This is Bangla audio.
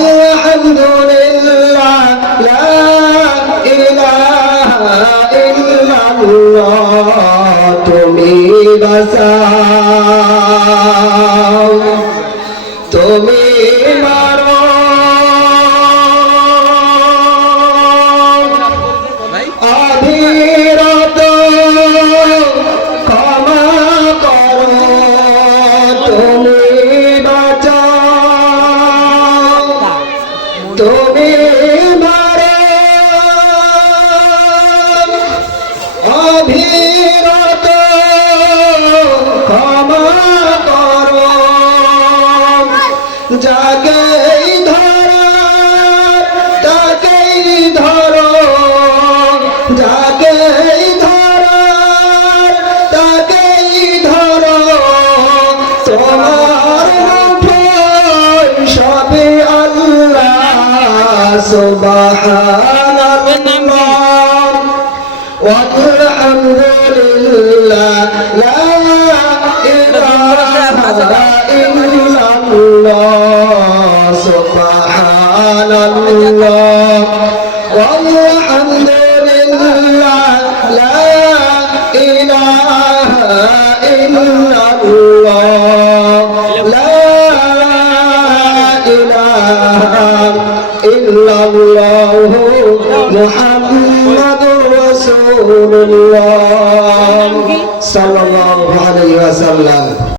الحمد لله لا إله إلا الله তুমি বাসাও তুমি মার তুমি মারা। অভিরত ক্ষমা কর। জাগে سبحان الإمام والحمد لله لا إله إلا الله سبحان الله والحمد لله لا إله إلا الله আল্লাহ মোহাম্মদ রাসূলুল্লাহ সাল্লাল্লাহু আলাইহি ওয়াসাল্লাম।